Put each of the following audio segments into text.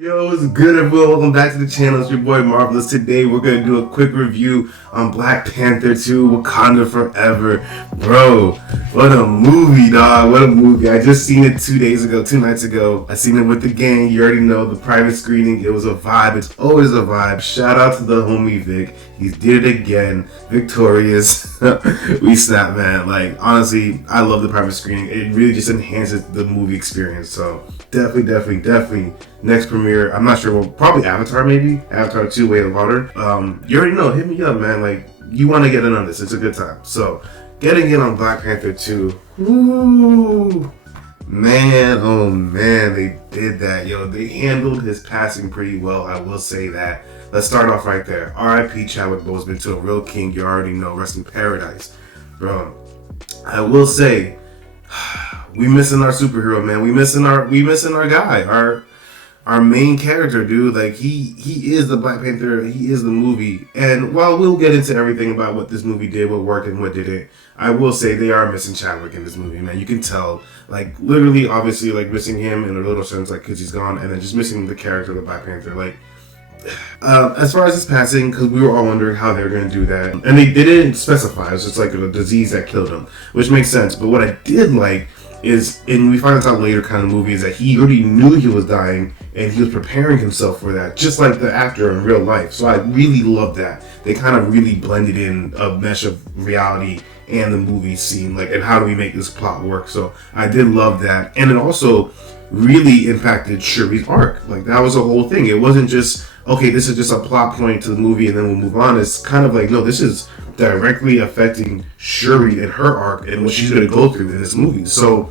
Yo, what's good, everyone? Welcome back to the channel. It's your boy Marvelous. Today we're gonna do a quick review on Black Panther 2 Wakanda Forever. Bro, what a movie, dog. What a movie. I just seen it 2 nights ago. I seen it with the gang. You already know, the private screening. It was a vibe. It's always a vibe. Shout out to the homie Vic. He did it again. Victorious. We snap, man. Like, honestly, I love the private screening. It really just enhances the movie experience. So definitely next premiere, I'm not sure, well, probably Avatar, maybe Avatar 2 Way of Water. You already know, hit me up, man. Like, you want to get in on this, it's a good time. So getting in on Black Panther 2, ooh, man, oh man, they did that. Yo, they handled his passing pretty well, I will say that. Let's start off right there. R.I.P. Chadwick Boseman, to a real king. You already know, rest in paradise. Bro, I will say, we missing our superhero, man. We missing our guy, our main character, dude. Like, he is the Black Panther. He is the movie. And while we'll get into everything about what this movie did, what worked and what didn't, I will say they are missing Chadwick in this movie, man. You can tell, like, literally, obviously, like, missing him in a little sense, like, because he's gone, and then just missing the character of the Black Panther. Like, as far as his passing, because we were all wondering how they were going to do that, and they didn't specify. It was just like a disease that killed him, which makes sense. But what I did like is, and we find this out later kind of movie, is that he already knew he was dying and he was preparing himself for that, just like the actor in real life. So I really love that. They kind of really blended in a mesh of reality and the movie scene, like, and how do we make this plot work. So I did love that. And it also really impacted Shuri's arc. Like, that was the whole thing. It wasn't just, okay, this is just a plot point to the movie and then we'll move on. It's kind of like, no, this is directly affecting Shuri and her arc and what she's going to go through in this movie. So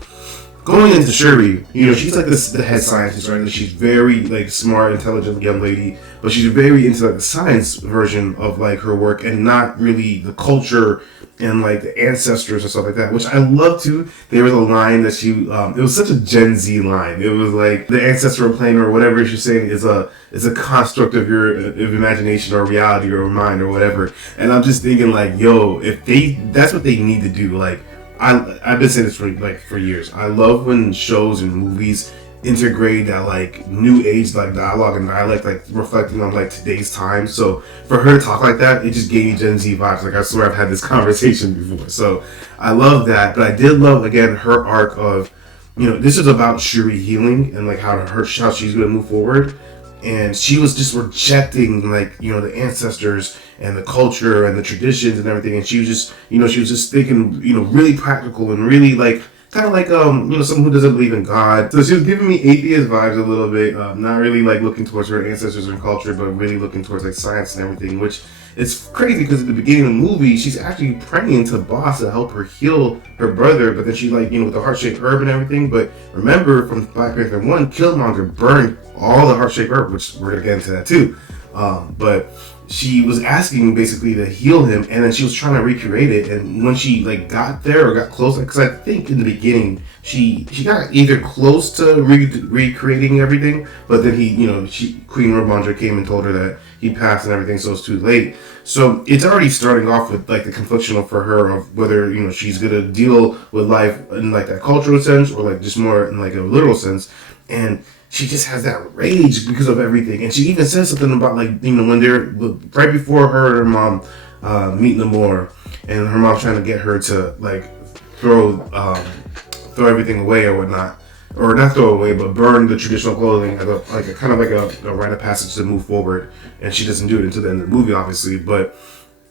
going into Shuri, you know, she's like the head scientist, right? She's very, like, smart, intelligent young lady, but she's very into, like, the science version of, like, her work and not really the culture and, like, the ancestors and stuff like that, which I love too. There was a line that she, it was such a Gen Z line. It was like, the ancestral plane or whatever she's saying is a construct of your of imagination or reality or mind or whatever. And I'm just thinking, like, yo, if that's what they need to do. Like, I've been saying this for years. I love when shows and movies integrate that, like, new age, like, dialogue and dialect, like, reflecting on, like, today's time. So for her to talk like that, it just gave me Gen Z vibes. Like, I swear I've had this conversation before. So I love that. But I did love, again, her arc of, you know, this is about Shuri healing and, like, how she's going to move forward. And she was just rejecting, like, you know, the ancestors and the culture and the traditions and everything. And she was just, you know, she was just thinking, you know, really practical and really, like, kind of like, you know, someone who doesn't believe in God. So she was giving me atheist vibes a little bit, not really, like, looking towards her ancestors and culture, but really looking towards, like, science and everything, which is crazy because at the beginning of the movie, she's actually praying to Boss to help her heal her brother, but then she, like, you know, with the heart-shaped herb and everything. But remember, from Black Panther 1, Killmonger burned all the heart-shaped herb, which we're gonna get into that too. But she was asking basically to heal him, and then she was trying to recreate it. And when she, like, got there or got close, because I think in the beginning she got either close to recreating everything, but then he, you know, Queen Ramonda came and told her that he passed and everything, so it's too late. So it's already starting off with, like, the confliction for her of whether, you know, she's gonna deal with life in, like, that cultural sense or, like, just more in, like, a literal sense. And she just has that rage because of everything. And she even says something about, like, you know, when they're right before her and her mom meet Namor, and her mom's trying to get her to, like, throw everything away or whatnot, or not throw away, but burn the traditional clothing as a kind of like a rite of passage to move forward. And she doesn't do it until the end of the movie, obviously. But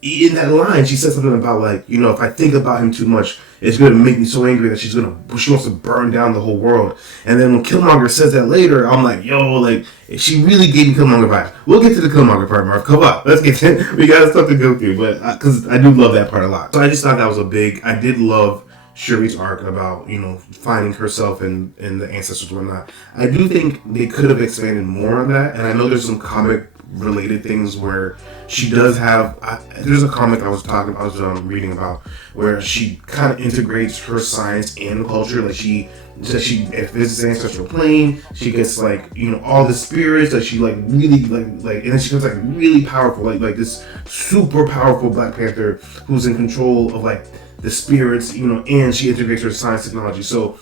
in that line, she said something about, like, you know, if I think about him too much, it's going to make me so angry that she wants to burn down the whole world. And then when Killmonger says that later, I'm like, yo, like, she really gave me Killmonger vibes. We'll get to the Killmonger part, Marv. Come on, let's get to it. We got stuff to go through, but because I do love that part a lot. So I just thought that was I did love Shuri's arc about, you know, finding herself in the ancestors and whatnot. I do think they could have expanded more on that, and I know there's some comic related things where she does have, there's a comic I was reading about where she kind of integrates her science and culture. Like, if this is ancestral plane, she gets, like, you know, all the spirits that she, like, really like, and then she becomes, like, really powerful, like this super powerful Black Panther who's in control of, like, the spirits, you know, and she integrates her science technology. So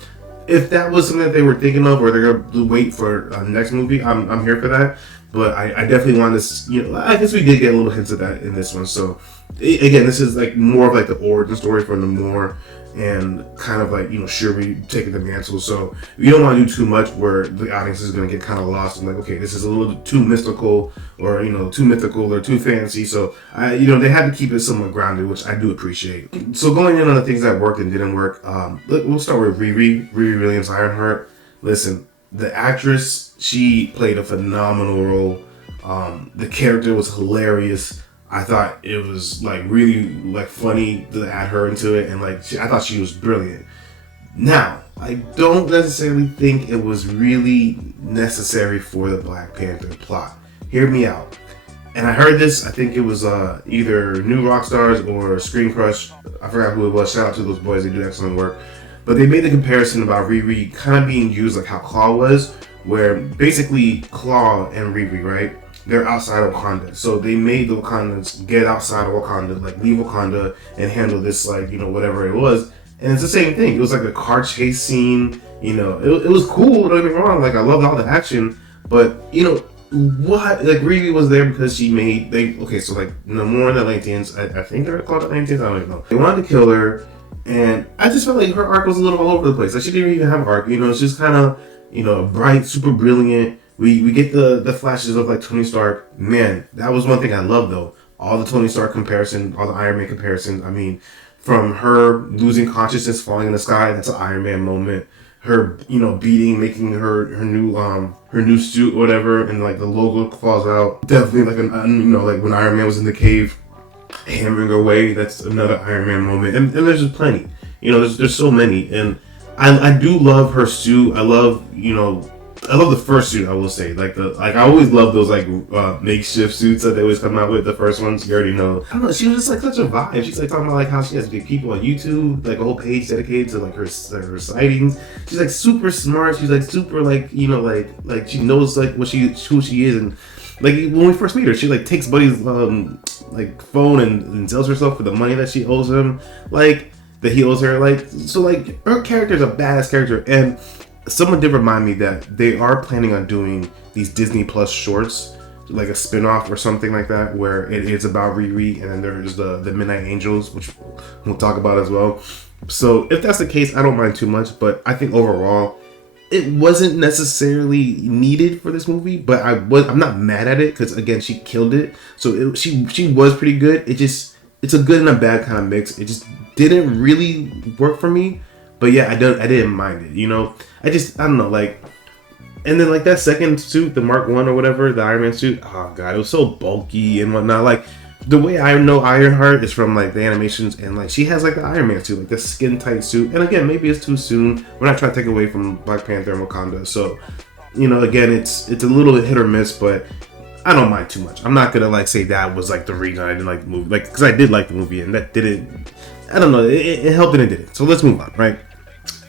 if that was something that they were thinking of, or they're gonna wait for next movie, I'm here for that. But I definitely want to, I guess we did get a little hints of that in this one. So again, this is like more of like the origin story for Namor, and kind of like, Shuri taking the mantle. So we don't want to do too much where the audience is going to get kind of lost and like, okay, this is a little too mystical, or too mythical or too fancy. So they had to keep it somewhat grounded, which I do appreciate. So going in on the things that worked and didn't work, we'll start with Riri Williams Ironheart. Listen, the actress, she played a phenomenal role. The character was hilarious. I thought it was like really like funny to add her into it, and like I thought she was brilliant. Now, I don't necessarily think it was really necessary for the Black Panther plot. Hear me out. And I heard this, I think it was either New Rockstars or Screen Crush. I forgot who it was. Shout out to those boys, they do excellent work. But they made the comparison about Riri kind of being used like how Claw was, where basically Claw and Riri, right? They're outside of Wakanda. So they made the Wakandans get outside of Wakanda, like leave Wakanda and handle this, like, whatever it was. And it's the same thing. It was like a car chase scene, it was cool, don't get me wrong. Like, I loved all the action, but, what? Like, Riri was there because she made, so like, Namor and the Atlanteans, I think they're called Atlanteans, I don't even know. They wanted to kill her, and I just felt like her arc was a little all over the place. Like, she didn't even have an arc, it's just kind of, bright, super brilliant. We get the flashes of like Tony Stark. Man, that was one thing I loved though. All the Tony Stark comparison, all the Iron Man comparisons. I mean, from her losing consciousness, falling in the sky, that's an Iron Man moment. Her, beating, making her new suit or whatever, and like the logo falls out. Definitely like like when Iron Man was in the cave, hammering her away. That's another Iron Man moment. And there's just plenty. There's so many. And I do love her suit. I love the first suit, I will say. I always love those like makeshift suits that they always come out with. The first ones, you already know. I don't know. She was just like such a vibe. She's like talking about like how she has big people on YouTube, like a whole page dedicated to like her sightings. She's like super smart. She's like super like like she knows like who she is. And like when we first meet her, she like takes Buddy's like phone and sells herself for the money that she owes him. Like that he owes her. Like so like her character is a badass character. And someone did remind me that they are planning on doing these Disney Plus shorts, like a spin-off or something like that, where it is about Riri, and then there's the Midnight Angels, which we'll talk about as well. So if that's the case, I don't mind too much, but I think overall, it wasn't necessarily needed for this movie, but I'm not mad at it, because again, she killed it. So she was pretty good. It's a good and a bad kind of mix. It just didn't really work for me. But yeah, I didn't mind it, I don't know, like, and then like that second suit, the Mark 1 or whatever, the Iron Man suit, oh god, it was so bulky and whatnot. Like, the way I know Ironheart is from like the animations, and like she has like the Iron Man suit, like the skin tight suit. And again, maybe it's too soon. We're not trying to take away from Black Panther and Wakanda. So, again, it's a little bit hit or miss, but I don't mind too much. I'm not gonna like say that was like the reason I didn't like the movie, like, because I did like the movie, and that didn't. I don't know. It helped and it didn't. So let's move on, right?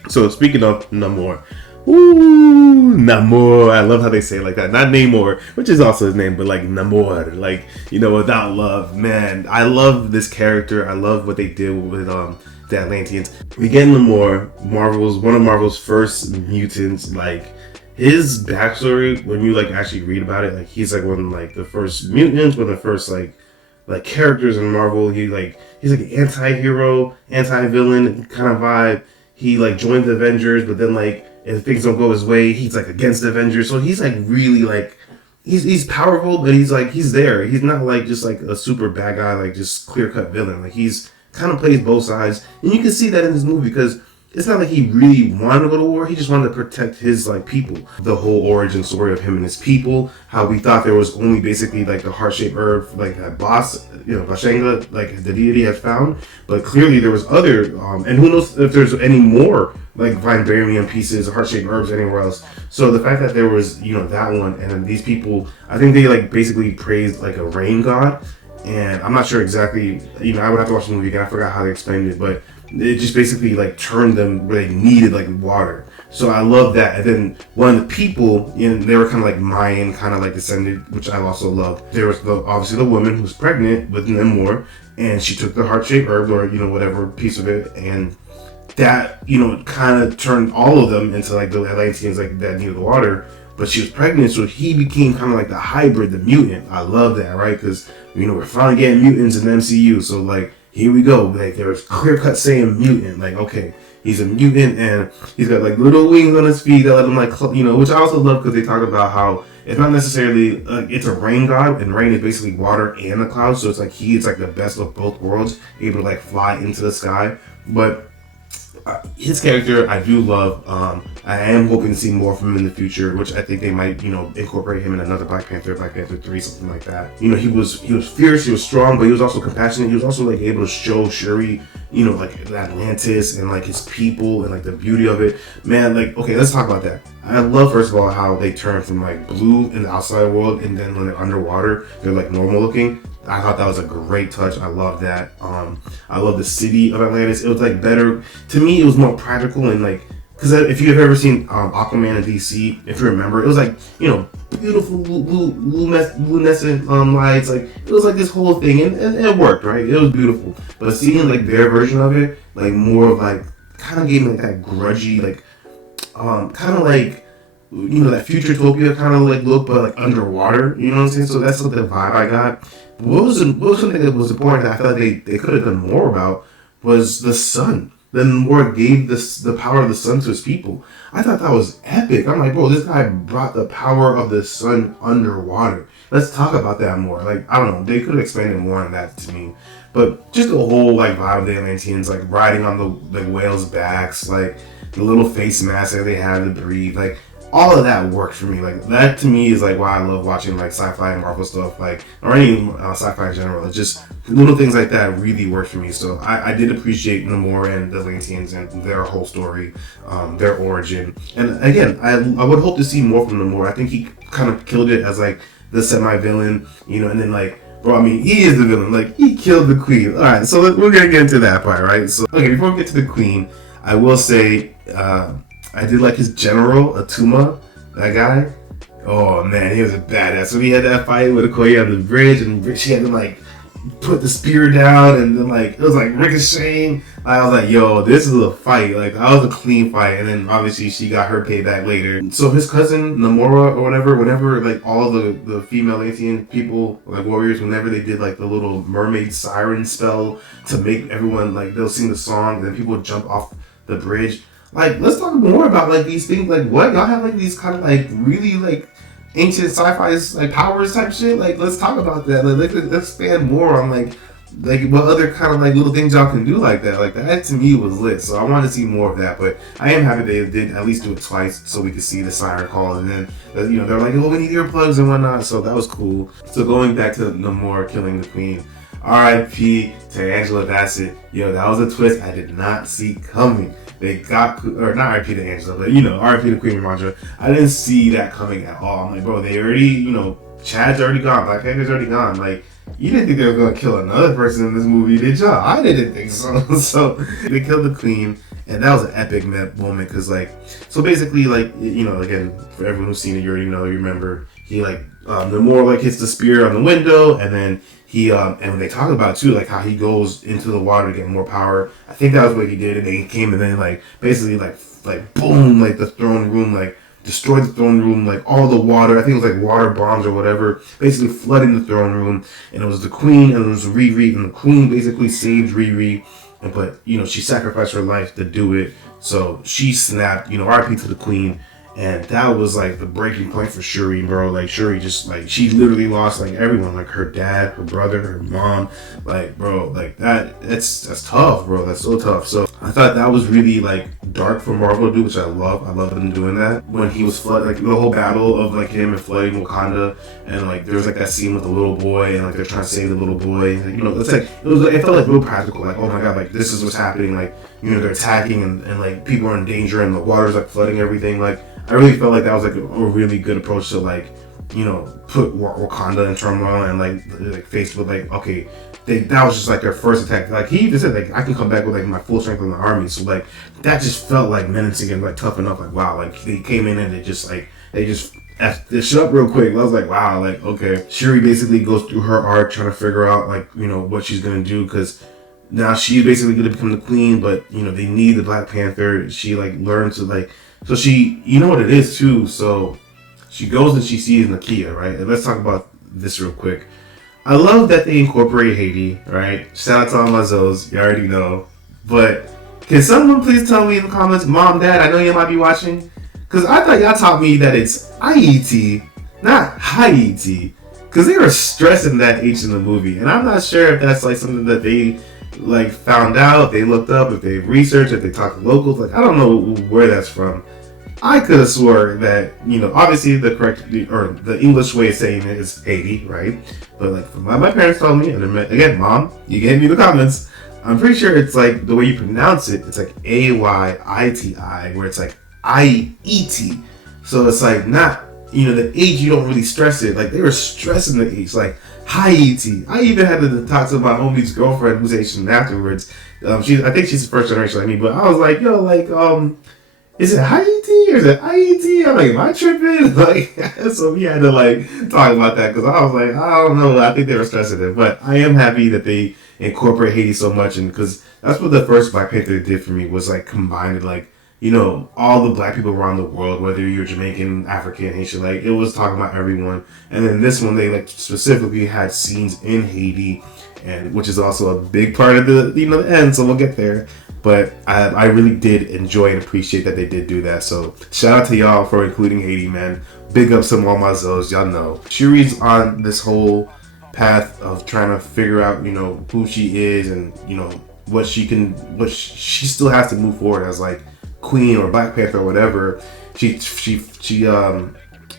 So speaking of Namor, Namor. I love how they say it like that. Not Namor, which is also his name, but like Namor, like without love. Man, I love this character. I love what they did with the Atlanteans. We get Namor, one of Marvel's first mutants. Like his backstory, when you like actually read about it, like he's like one of like the first mutants, one of the first like characters in Marvel. He's like an anti-hero, anti-villain kind of vibe. He like joined the Avengers, but then like if things don't go his way, he's like against the Avengers. So he's like really like he's powerful, but he's there. He's not like just like a super bad guy, like just clear cut villain. Like he's kind of plays both sides, and you can see that in this movie because it's not like he really wanted to go to war. He just wanted to protect his like people. The whole origin story of him and his people. How we thought there was only basically like the heart-shaped herb, like that boss, Bashanga, like the deity had found. But clearly there was other, and who knows if there's any more like viburnum pieces, heart-shaped herbs anywhere else. So the fact that there was, that one, and then these people, I think they like basically praised like a rain god. And I'm not sure exactly, I would have to watch the movie again. I forgot how they explained it, but it just basically like turned them where they needed like water. So I love that. And then one of the people, they were kind of like Mayan, kind of like descended, which I also loved. There was obviously the woman who was pregnant with Namor, and she took the heart-shaped herb or whatever piece of it, and that, you know, kind of turned all of them into like the Atlanteans, like that near the water. But she was pregnant, so he became kind of like the hybrid, the mutant. I love that, right? Because, you know, we're finally getting mutants in the MCU. So, like, here we go. Like, there was clear cut saying mutant. Like, okay, he's a mutant, and he's got like little wings on his feet that let him, like, you know, which I also love because they talk about how it's not necessarily it's a rain god, and rain is basically water and the clouds. So it's like he's like the best of both worlds, able to like fly into the sky. But his character I do love. I am hoping to see more from him in the future, which I think they might, you know, incorporate him in another Black Panther 3, something like that. You know, he was fierce, he was strong, but he was also compassionate. He was also like able to show Shuri, you know, like Atlantis and like his people and like the beauty of it. Man, like, okay, let's talk about that. I love, first of all, how they turn from like blue in the outside world, and then when they're underwater, they're like normal looking. I thought that was a great touch. I love that. I love the city of Atlantis. It was like better to me. It was more practical and like, because if you've ever seen Aquaman in DC, if you remember, it was like, you know, beautiful luminescent lights. Like, it was like this whole thing, and it worked, right? It was beautiful. But seeing like their version of it, like more of like, kind of gave me like that grudgy, like, kind of like, you know, that Futuretopia kind of like look, but like underwater. You know what I'm saying? So that's like the vibe I got. What was something that was important that I felt like they could have done more about was the sun. Then more gave the power of the sun to his people. I thought that was epic. I'm like, bro, this guy brought the power of the sun underwater. Let's talk about that more. Like, I don't know, they could have expanded more on that to me. But just the whole like vibe of the Atlanteans, like riding on the whales' backs, like the little face masks that they had to breathe, like all of that worked for me. Like, that to me is like why I love watching like sci-fi and Marvel stuff, like, or any sci-fi in general. It's just little things like that really work for me. So I did appreciate Namor and the Atlanteans and their whole story, their origin. And again, I would hope to see more from Namor. I think he kind of killed it as like the semi-villain, you know, and then like, bro, I mean, he is the villain. Like, he killed the queen. All right, so we're gonna get into that part, right? So, okay, before we get to the queen, I will say, I did like his general, Atuma, that guy. Oh man, he was a badass. So he had that fight with Okoye on the bridge, and she had to like put the spear down, and then like it was like ricocheting. I was like, yo, this is a fight. Like, that was a clean fight. And then obviously she got her payback later. So his cousin Namora or whatever, whenever like all the female Atlantean people, like warriors, whenever they did like the little mermaid siren spell to make everyone like, they'll sing the song, and then people would jump off the bridge. Like, let's talk more about like these things. Like, what y'all have like these kind of like really like ancient sci-fi like powers type shit? Like, let's talk about that. Like, let's expand more on like what other kind of like little things y'all can do like that. Like, that to me was lit. So I want to see more of that. But I am happy they did at least do it twice so we could see the siren call. And then, you know, they're like, oh, we need earplugs and whatnot. So that was cool. So going back to Namor killing the queen. R.I.P. to Angela Bassett. Yo, that was a twist I did not see coming. They got, or not R.I.P. to Angela, but, you know, R.I.P. to Queen Ramonda. I didn't see that coming at all. I'm like, bro, they already, you know, Chad's already gone, Black Panther's already gone. Like, you didn't think they were gonna kill another person in this movie, did y'all? I didn't think so. So they killed the queen, and that was an epic moment, because like, so basically, like, you know, again, for everyone who's seen it, you already know, you remember, he like, Namor like hits the spear on the window, and then he and they talk about too, like how he goes into the water to get more power. I think that was what he did, and then he came and then like basically like boom, like the throne room, like destroyed the throne room, like all the water. I think it was like water bombs or whatever, basically flooding the throne room. And it was the queen, and it was Riri, and the queen basically saved Riri, but you know, she sacrificed her life to do it. So she snapped, you know, RP to the queen. And that was like the breaking point for Shuri, bro. Like, Shuri just like, she literally lost like everyone, like her dad, her brother, her mom. Like, bro, like that's tough, bro. That's so tough. So I thought that was really like dark for Marvel to do, which I love. I love them doing that. When he was flooded, like the whole battle of like him and flooding Wakanda, and like there was like that scene with the little boy, and like they're trying to save the little boy. Like, you know, it's like it felt like real practical. Like, oh my god, like this is what's happening. Like, you know, they're attacking, and like people are in danger, and the water's like flooding everything. Like, I really felt like that was like a really good approach to like, you know, put Wakanda in turmoil, and like faced with like, okay, that was just like their first attack. Like, he even said like, I can come back with like my full strength of my army. So like, that just felt like menacing and like tough enough. Like, wow, like they came in and they just effed this shit up real quick. I was like, wow, like, okay. Shuri basically goes through her arc trying to figure out like, you know, what she's gonna do, because now she's basically going to become the queen, but you know they need the Black Panther. She like learns to like, so she, you know what it is too. So she goes and she sees Nakia, right? And let's talk about this real quick. I love that they incorporate Haiti, right? Shout out to all my Zoes, you already know. But can someone please tell me in the comments, Mom, Dad, I know you might be watching, because I thought y'all taught me that it's IET, not Haiti, because they were stressing that H in the movie, and I'm not sure if that's like something that they like found out, they looked up, if they researched, if they talked to locals, like I don't know where that's from. I could have swore that, you know, obviously the correct, or the English way of saying it is Haiti, right? But like from what my parents told me, and again, Mom, you gave me the comments, I'm pretty sure it's like the way you pronounce it, it's like AYITI, where it's like IET. So it's like not, you know, the H, you don't really stress it. Like they were stressing the H, like Haiti. I even had to talk to my homie's girlfriend who's Asian afterwards. I think she's the first generation like me, but I was like, yo, like, is it Haiti or is it IET? I'm like, am I tripping? Like, so we had to like talk about that because I was like, I don't know. I think they were stressing it, but I am happy that they incorporate Haiti so much, and because that's what the first Black Panther did for me, was like combined like, you know, all the Black people around the world, whether you're Jamaican, African, Haitian, like it was talking about everyone. And then this one, they like specifically had scenes in Haiti, and which is also a big part of the, you know, the end. So we'll get there. But I really did enjoy and appreciate that they did do that. So shout out to y'all for including Haiti, man. Big ups to all my Zoes, y'all know. Shuri's on this whole path of trying to figure out, you know, who she is and, you know, what she still has to move forward as like Queen or Black Panther or whatever.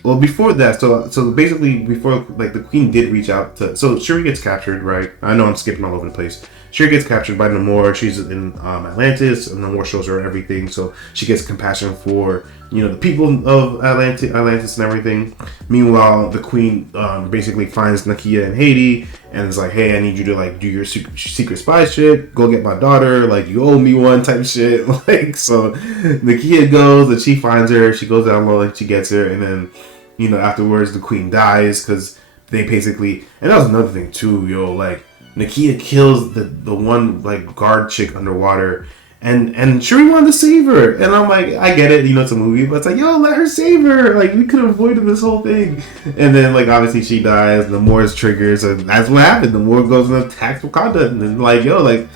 Well, before that, so basically before, like, the Queen did reach out to, so Shuri gets captured, right? I know I'm skipping all over the place. Shuri gets captured by Namor. She's in Atlantis, and Namor shows her everything, so she gets compassion for, you know, the people of Atlantis and everything. Meanwhile, the Queen basically finds Nakia in Haiti, and is like, hey, I need you to, like, do your secret spy shit, go get my daughter, like, you owe me one type shit. Like, so Nakia goes, and she finds her, she goes down low, and she gets her, and then, you know, afterwards the Queen dies because they basically, and that was another thing too, yo, like Nakia kills the one like guard chick underwater, and Shuri wanted to save her, and I'm like, I get it, you know, it's a movie, but it's like, yo, let her save her, like we could have avoided this whole thing. And then like obviously she dies, Namor is triggered, so that's what happened. Namor goes and attacks Wakanda, and then like, yo, like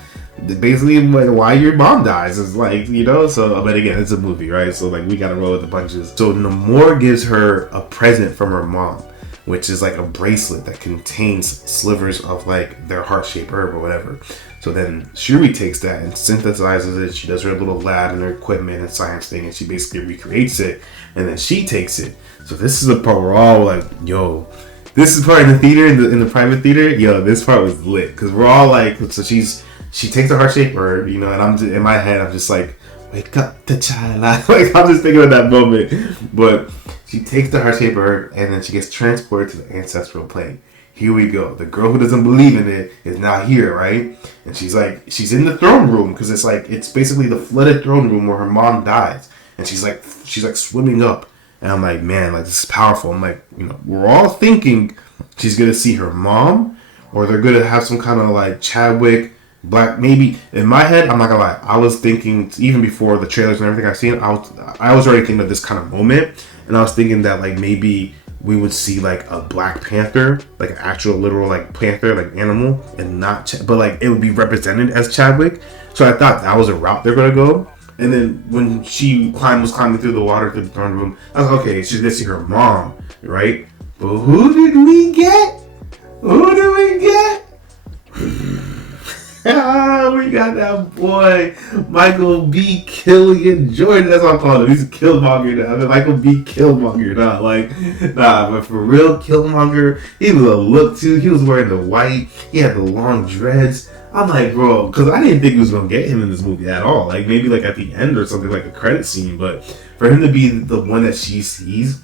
basically like why your mom dies is like, you know. So but again, it's a movie, right? So like we gotta roll with the punches. So Namor gives her a present from her mom, which is like a bracelet that contains slivers of like their heart-shaped herb or whatever. So then Shuri takes that and synthesizes it. She does her little lab and her equipment and science thing, and she basically recreates it, and then she takes it. So this is the part where we're all like, yo, this is part in the theater, in the private theater, yo, this part was lit, because we're all like, so she takes the heart-shaped herb, you know, and I'm just, in my head, I'm just like, wake up the child. Like, I'm just thinking of that moment. But she takes the heart-shaped herb, and then she gets transported to the ancestral plane. Here we go. The girl who doesn't believe in it is now here, right? And she's like, she's in the throne room, because it's like, it's basically the flooded throne room where her mom dies. And she's like swimming up. And I'm like, man, like, this is powerful. I'm like, you know, we're all thinking she's going to see her mom, or they're going to have some kind of like Chadwick, Black, maybe. In my head, I'm not gonna lie, I was thinking, even before the trailers and everything I've seen, I was already thinking of this kind of moment, and I was thinking that like maybe we would see like a Black Panther, like an actual literal like panther, like animal, and not but like it would be represented as Chadwick. So I thought that was a route they're gonna go. And then when she was climbing through the water to the throne room, I was like, okay, she's gonna see her mom, right? But who did we get? We got that boy, Michael B. Killian Jordan. That's what I'm calling him. He's Killmonger now. I mean, Michael B. Killmonger now. Like, nah, but for real, Killmonger, he was a look too. He was wearing the white. He had the long dreads. I'm like, bro, because I didn't think we was going to get him in this movie at all. Like, maybe like at the end or something, like a credit scene. But for him to be the one that she sees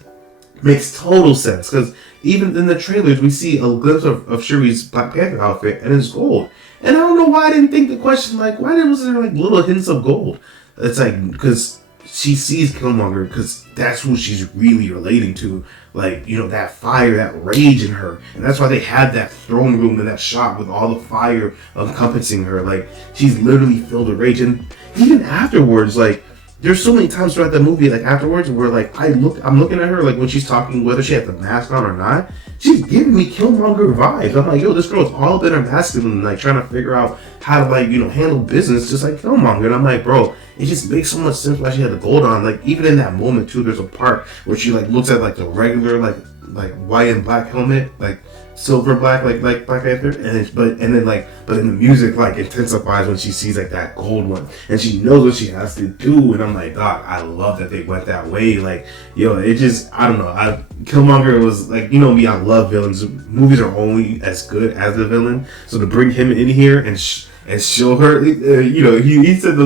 makes total sense. Because even in the trailers, we see a glimpse of Shuri's Black Panther outfit, and it's gold. And I don't know why I didn't think the question, like, why was there like little hints of gold? It's like, because she sees Killmonger because that's who she's really relating to. Like, you know, that fire, that rage in her. And that's why they had that throne room and that shot with all the fire encompassing her. Like, she's literally filled with rage. And even afterwards, like, there's so many times throughout the movie, like afterwards, where like I'm looking at her, like when she's talking, whether she has the mask on or not, she's giving me Killmonger vibes. I'm like, yo, this girl's all up in her masculine, like trying to figure out how to like, you know, handle business just like Killmonger. And I'm like, bro, it just makes so much sense why she had the gold on. Like even in that moment too, there's a part where she like looks at like the regular like white and black helmet, like silver black, like Black Panther, and but in the music like intensifies when she sees like that gold one, and she knows what she has to do. And I'm like, dog, I love that they went that way. Like, yo, it just, I don't know. Killmonger was like, you know me, I love villains. Movies are only as good as the villain. So to bring him in here and show her, you know, he said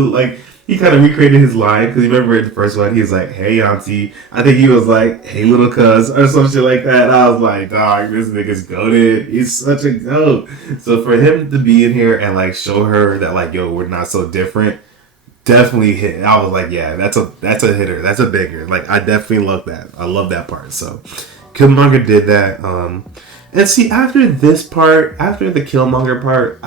he kind of recreated his line, because you remember in the first one, he was like, hey, auntie. I think he was like, hey, little cuz, or some shit like that. And I was like, dog, this nigga's goated. He's such a goat. So for him to be in here and like show her that like, yo, we're not so different, definitely hit. I was like, yeah, that's a hitter. That's a bigger. Like, I definitely love that. I love that part. So Killmonger did that. And see, after this part, after the Killmonger part,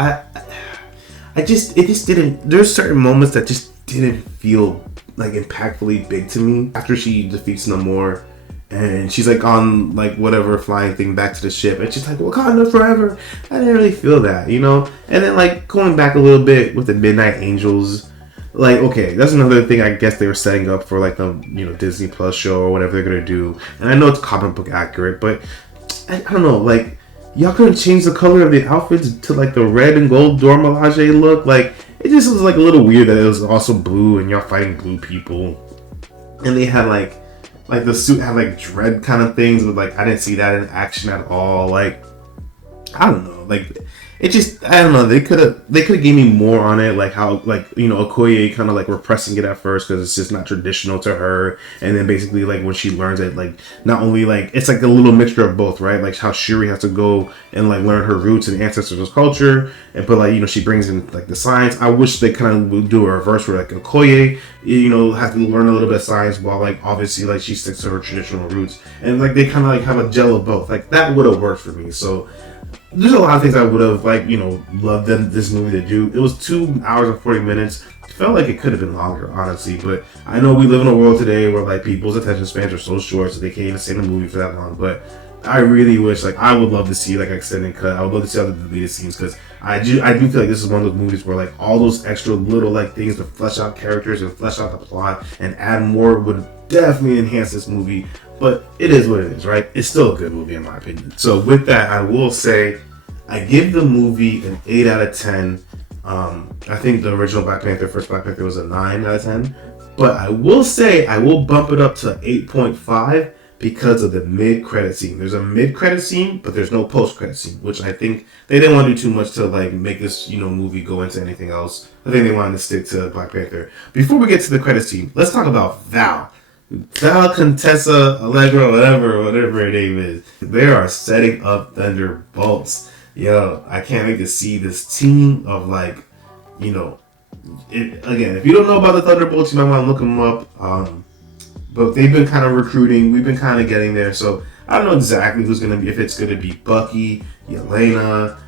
it just didn't, there's certain moments that just didn't feel like impactfully big to me. After she defeats Namor and she's like on like whatever flying thing back to the ship, and she's like, Wakanda forever. I didn't really feel that, you know? And then like going back a little bit with the Midnight Angels, like, okay, that's another thing I guess they were setting up for like the, you know, Disney Plus show or whatever they're gonna do. And I know it's comic book accurate, but I don't know, like, y'all couldn't change the color of the outfits to like the red and gold Dora Milaje look. Like, it just was like a little weird that it was also blue and y'all fighting blue people. And they had like the suit had like dread kind of things, but like I didn't see that in action at all. Like, I don't know, like it just, I don't know, they could have gave me more on it, like how, like, you know, Okoye kind of like repressing it at first because it's just not traditional to her, and then basically like when she learns it, like not only like it's like a little mixture of both, right? Like how Shuri has to go and like learn her roots and ancestors' culture, and but like, you know, she brings in like the science. I wish they kind of would do a reverse where like Okoye, you know, has to learn a little bit of science while like obviously like she sticks to her traditional roots, and like they kind of like have a gel of both. Like that would have worked for me. So there's a lot of things I would have, like, you know, loved this movie to do. It was 2 hours and 40 minutes. It felt like it could have been longer, honestly. But I know we live in a world today where, like, people's attention spans are so short, so they can't even stay in a movie for that long. But I really wish, like, I would love to see, like, an extended cut. I would love to see all the deleted scenes, because I do feel like this is one of those movies where, like, all those extra little, like, things to flesh out characters and flesh out the plot and add more would definitely enhance this movie. But it is what it is, right? It's still a good movie in my opinion. So with that, I will say I give the movie an 8 out of 10. I think the original Black Panther, first Black Panther, was a 9 out of 10. But I will say I will bump it up to 8.5 because of the mid-credit scene. There's a mid-credit scene, but there's no post-credit scene, which I think they didn't want to do too much to like make this, you know, movie go into anything else. I think they wanted to stick to Black Panther. Before we get to the credit scene, let's talk about Val, Contessa, Allegra, whatever her name is. They are setting up Thunderbolts. Yo, I can't wait to see this team of, like, you know, again, if you don't know about the Thunderbolts, you might want to look them up. But they've been kind of recruiting. We've been kind of getting there. So I don't know exactly who's going to be, if it's going to be Bucky, Yelena.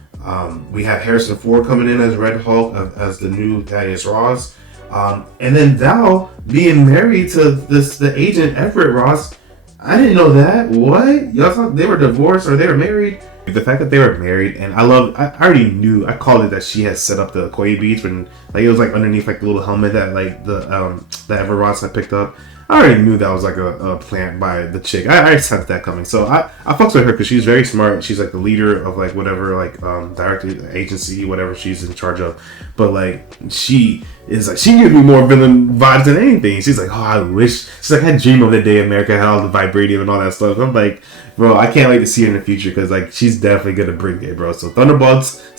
We have Harrison Ford coming in as Red Hulk, as the new Thaddeus Ross. And then Val being married to the agent Everett Ross. I didn't know that. What? Y'all thought they were divorced or they were married? The fact that they were married, and I already knew, I called it that she had set up the Okoye beads when, like, it was like underneath like the little helmet that like the Everett Ross had picked up. I already knew that was like a plant by the chick. I sensed that coming. So I fucks with her because she's very smart. She's like the leader of like whatever, like director agency, whatever she's in charge of. But like she is like, she gives me more villain vibes than anything. She's like, oh, I wish. She's like, I dream of the day America had all the vibranium and all that stuff. I'm like, bro, I can't wait to see her in the future because like she's definitely gonna bring it, bro. So Thunderbolts,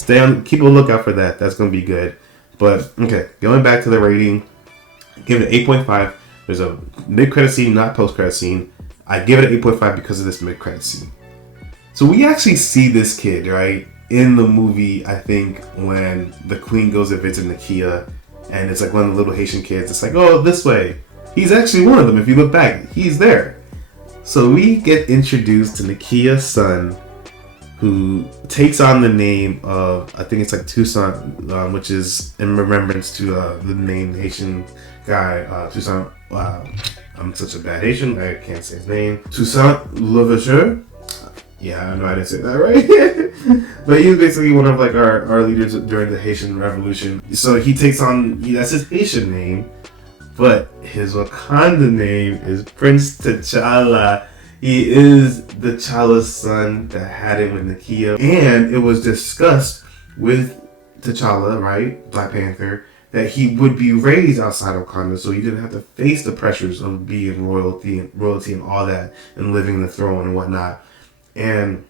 keep a lookout for that. That's gonna be good. But okay, going back to the rating, give it an 8.5. There's a mid-credit scene, not post-credit scene. I give it an 8.5 because of this mid-credit scene. So we actually see this kid, right, in the movie, I think, when the queen goes and visits Nakia, and it's like one of the little Haitian kids. It's like, oh, this way. He's actually one of them. If you look back, he's there. So we get introduced to Nakia's son, who takes on the name of, I think it's like Toussaint, which is in remembrance to the name Haitian guy, Toussaint. I'm such a bad Haitian, I can't say his name. Toussaint Louverture. Yeah, I know I didn't say that right. But he was basically one of like our leaders during the Haitian Revolution. So he takes on, that's his Haitian name, but his Wakanda name is Prince T'Challa. He is the T'Challa's son that had it with Nakia. And it was discussed with T'Challa, right, Black Panther, that he would be raised outside of Wakanda, so he didn't have to face the pressures of being royalty and all that, and living the throne and whatnot. And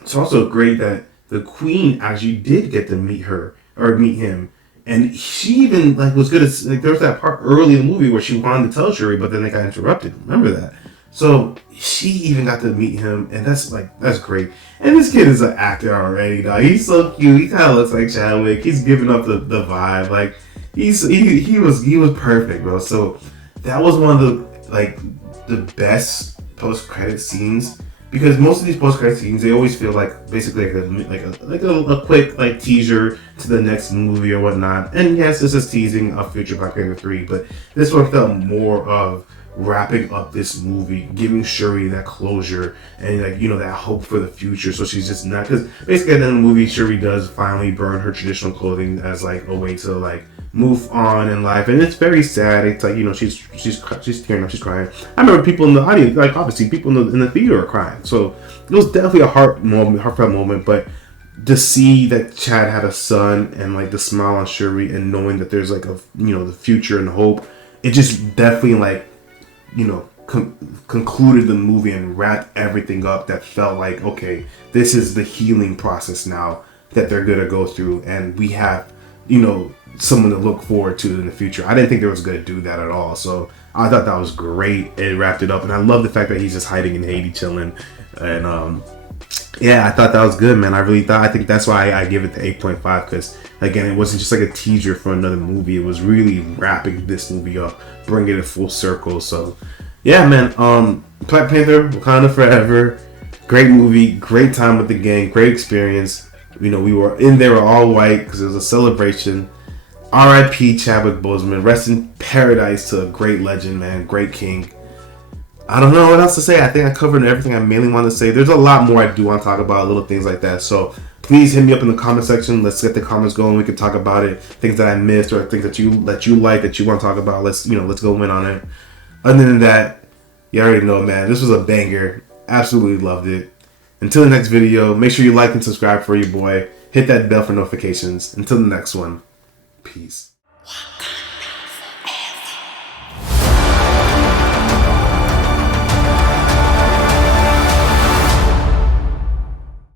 it's also great that the queen actually did get to meet him. And she even like was good at, like, there was that part early in the movie where she wanted to tell Shuri, but then they got interrupted. Remember that? So she even got to meet him, and that's great. And this kid is an actor already, dog. He's so cute. He kind of looks like Chadwick. He's giving up the vibe. Like he was perfect, bro. So that was one of the best post credit scenes. Because most of these post-credit scenes, they always feel like basically a quick like teaser to the next movie or whatnot. And yes, this is teasing a future Black Panther 3, but this one felt more of wrapping up this movie, giving Shuri that closure and that hope for the future. So she's just not, because basically at the end of the movie, Shuri does finally burn her traditional clothing as like a way to like move on in life, and it's very sad. It's like she's tearing up, she's crying. I remember people in the audience, like obviously people in the theater are crying. So it was definitely a heartfelt moment. But to see that Chad had a son and like the smile on Shuri and knowing that there's like the future and hope, it just definitely like concluded the movie and wrapped everything up. That felt like, okay, this is the healing process now that they're gonna go through, and we have someone to look forward to in the future. I didn't think they was going to do that at all. So I thought that was great. It wrapped it up. And I love the fact that he's just hiding in Haiti, chilling. And yeah, I thought that was good, man. I think that's why I give it the 8.5. Because again, it wasn't just like a teaser for another movie. It was really wrapping this movie up, bringing it full circle. So yeah, man. Black Panther, Wakanda Forever. Great movie. Great time with the gang. Great experience. We were in there all white because it was a celebration. R.I.P. Chadwick Boseman. Rest in paradise to a great legend, man. Great king. I don't know what else to say. I think I covered everything I mainly want to say. There's a lot more I do want to talk about, little things like that. So please hit me up in the comment section. Let's get the comments going. We can talk about it. Things that I missed or things that you like that you want to talk about. Let's go in on it. Other than that, you already know, man. This was a banger. Absolutely loved it. Until the next video, make sure you like and subscribe for your boy. Hit that bell for notifications. Until the next one. Peace.